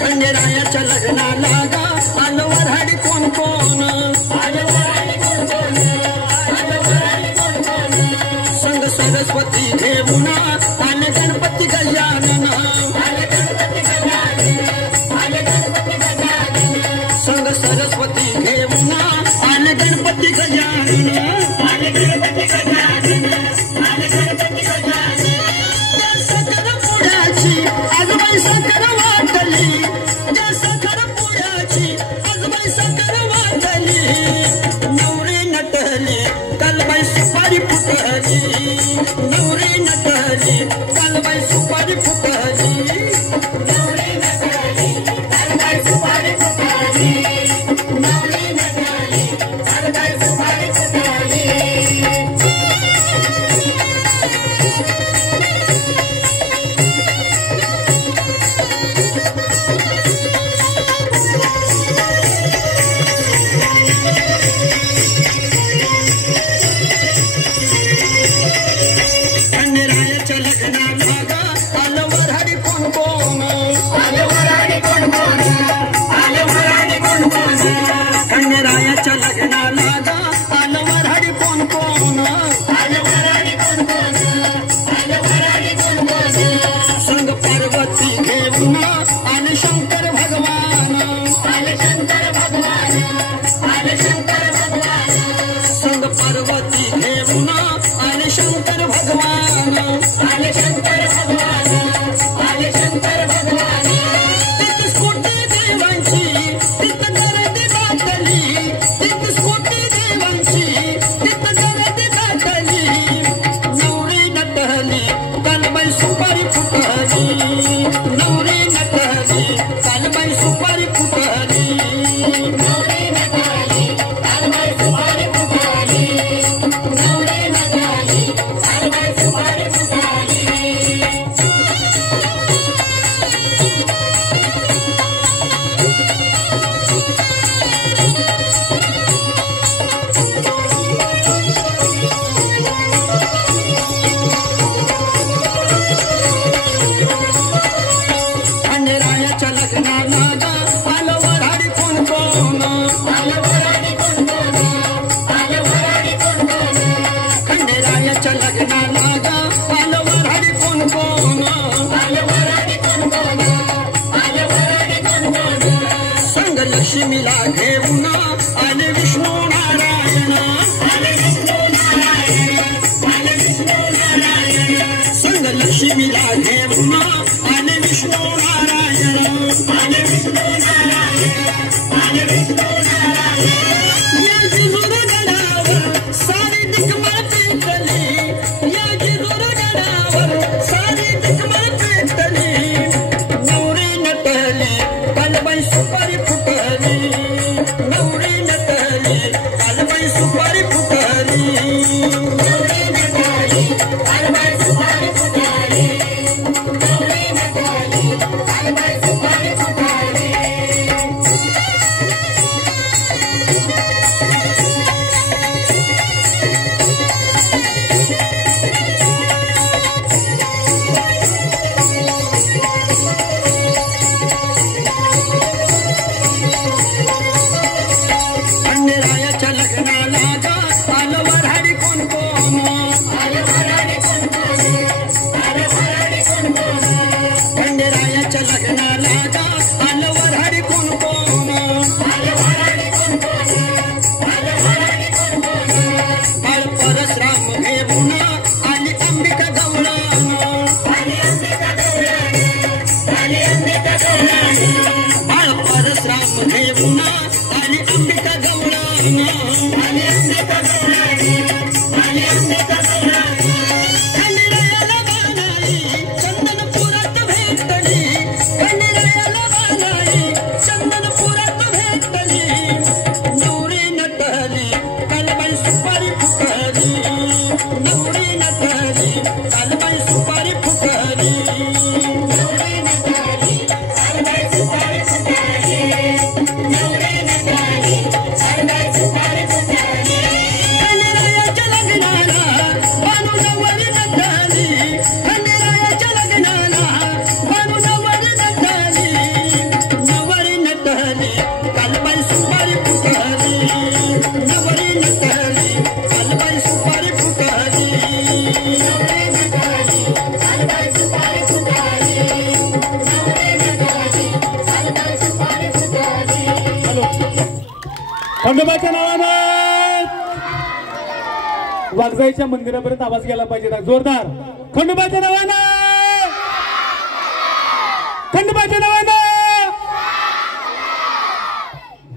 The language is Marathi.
खंडेरायाच्या लग्नाला गा आलं वऱ्हाडी कोण कोण संग सरस्वती घेऊन आले गणपती गजानन संग सरस्वती घेऊन आले गणपती गजानन साखरपुड्याची आजबाई साखर वाटली त्या साखरपुड्याची आजबाई साखर वाटली नवरी नटली कालबाई सुपारी फुटली नवरी नटली कालबाई सुपारी फुटली खंडेरायाच्या लग्नाला गा आलं वऱ्हाडी कोण कोण संग पार्वती घेऊन आले शंकर भगवान संग पार्वती घेऊन आले शंकर भगवान तेहतीस कोटी देवांची तिथं गर्दी दाटली तेहतीस कोटी देवांची तिथं गर्दी दाटली नवरी नटली कालबाई सुपारी फुटली नवरी नटली कालबाई सुपारी फुटली खंडेरायाच्या लग्नाला गा आलं वऱ्हाडी कोण कोण खंडेरायाच्या लग्नाला गा आलं वऱ्हाडी कोण कोण संग लक्ष्मीला घेऊन आले विष्णू नारायण संग लक्ष्मीला घेऊन आले विष्णू नारायण या जिजुरगडावर सारी दिकमळ पेटली या जिजुरगडावर सारी दिकमळ पेटली नवरी नटली कालबाई सुपारी फुटली नवरी नटली कालबाई सुपारी फुटली सलामत. वाघजाईच्या मंदिरापर्यंत आवाज गेला पाहिजे जोरदार. खंडोबाच्या नावानं, खंडोबाच्या नावानं.